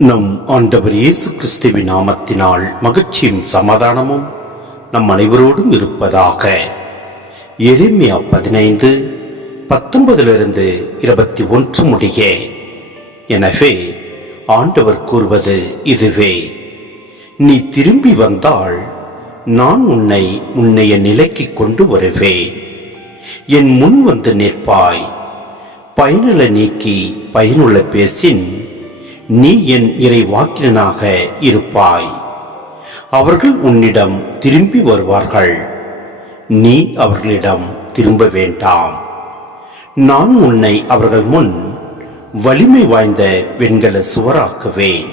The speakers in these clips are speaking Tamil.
நம் ஆண்டவர் இயேசு கிறிஸ்துவின் நாமத்தினால் மகிழ்ச்சியும் சமாதானமும் நம் அனைவரோடும் இருப்பதாக. எரேமியா 15:19 முடிய. எனவே ஆண்டவர் கூறுவது இதுவே: நீ திரும்பி வந்தால் நான் உன்னை முன்னைய நிலைக்கு கொண்டு வருவேன். என் முன் வந்து நிற்பாய். பயனுள்ள நீக்கி பயனுள்ள பேசின் நீ என் இறைவாக்கினனாக இருப்பாய். அவர்கள் உன்னிடம் திரும்பி வருவார்கள், நீ அவர்களிடம் திரும்ப வேண்டாம். நான் உன்னை அவர்கள் முன் வலிமை வாய்ந்த வெண்கல சுவராக்குவேன்.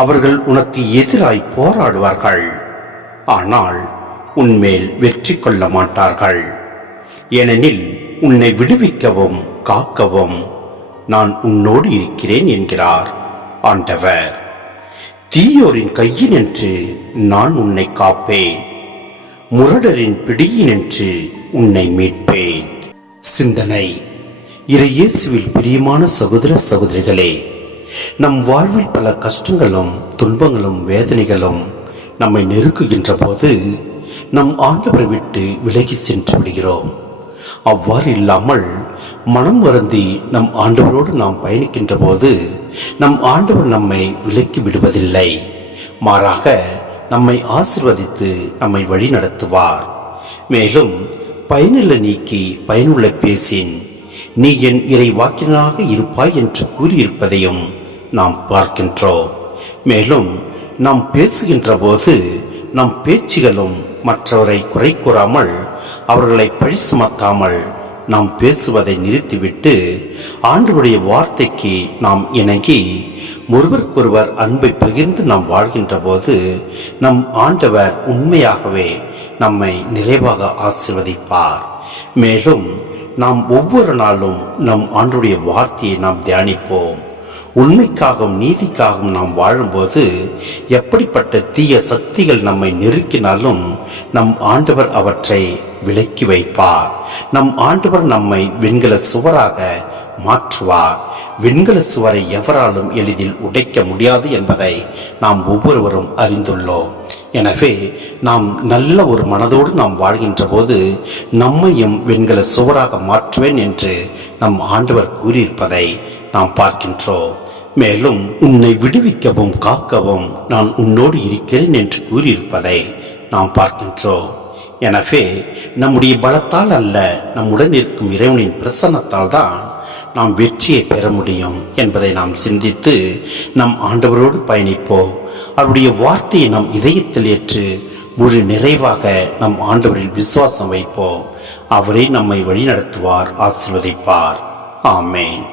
அவர்கள் உனக்கு எதிராய் போராடுவார்கள், ஆனால் உன்மேல் வெற்றி கொள்ள மாட்டார்கள். ஏனெனில் உன்னை விடுவிக்கவும் காக்கவும் நான் உன்னோடு இருக்கிறேன் என்கிறார் ஆண்டவர். தீயோரின் கையினின்று நான் உன்னை காப்பேன், முரடரின் பிடியினின்று உன்னை மீட்பேன். சிந்தனை: இறையேசுவில் பிரியமான சகோதர சகோதரிகளே, நம் வாழ்வில் பல கஷ்டங்களும் துன்பங்களும் வேதனைகளும் நம்மை நெருக்குகின்ற போது நம் ஆண்டவரை விட்டு விலகி சென்று விடுகிறோம். அவ்வாறு இல்லாமல் மனம் வருந்தி நம் ஆண்டவரோடு நாம் பயணிக்கின்ற போது நம் ஆண்டவர் நம்மை விலக்கி விடுவதில்லை. மாறாக நம்மை ஆசீர்வதித்து நம்மை வழி நடத்துவார். மேலும் பயனுள்ள நீக்கி பயனுள்ள பேசின் நீ என் இறைவாக்கினராக இருப்பாய் என்று கூறியிருப்பதையும் நாம் பார்க்கின்றோம். மேலும் நாம் பேசுகின்ற போது நம் பேச்சுகளும் மற்றவரை குறை கூறாமல் அவர்களை பழி சுமத்தாமல் நாம் பேசுவதை நிறுத்திவிட்டு ஆண்டவருடைய வார்த்தைக்கு நாம் இணங்கி ஒருவருக்கொருவர் அன்பை பகிர்ந்து நாம் வாழ்கின்ற போது நம் ஆண்டவர் உண்மையாகவே நம்மை நிறைவாக ஆசீர்வதிப்பார். மேலும் நாம் ஒவ்வொரு நாளும் நம் ஆண்டவருடைய வார்த்தையை நாம் தியானிப்போம். உண்மைக்காகவும் நீதிக்காகவும் நாம் வாழும்போது எப்படிப்பட்ட தீய சக்திகள் நம்மை நெருக்கினாலும் நம் ஆண்டவர் அவற்றை விலக்கி வைப்பார். நம் ஆண்டவர் நம்மை வெண்கல சுவராக மாற்றுவார். வெண்கல சுவரை எவராலும் எளிதில் உடைக்க முடியாது என்பதை நாம் ஒவ்வொருவரும் அறிந்துள்ளோம். எனவே நாம் நல்ல ஒரு மனதோடு நாம் வாழ்கின்ற போது நம்மையும் வெண்கல சுவராக மாற்றுவேன் என்று நம் ஆண்டவர் கூறியிருப்பதை நாம் பார்க்கின்றோம். மேலும் உன்னை விடுவிக்கவும் காக்கவும் நான் உன்னோடு இருக்கிறேன் என்று கூறியிருப்பதை நாம் பார்க்கின்றோம். எனவே நம்முடைய பலத்தால் அல்ல, நம்முடன் இருக்கும் இறைவனின் பிரசன்னத்தால் தான் நாம் வெற்றியை பெற முடியும் என்பதை நாம் சிந்தித்து நம் ஆண்டவரோடு பயணிப்போம். அவருடைய வார்த்தையை நம் இதயத்தில் ஏற்று முழு நிறைவாக நம் ஆண்டவரில் விசுவாசம் வைப்போம். அவரே நம்மை வழிநடத்துவார், ஆசீர்வதிப்பார். ஆமேன்.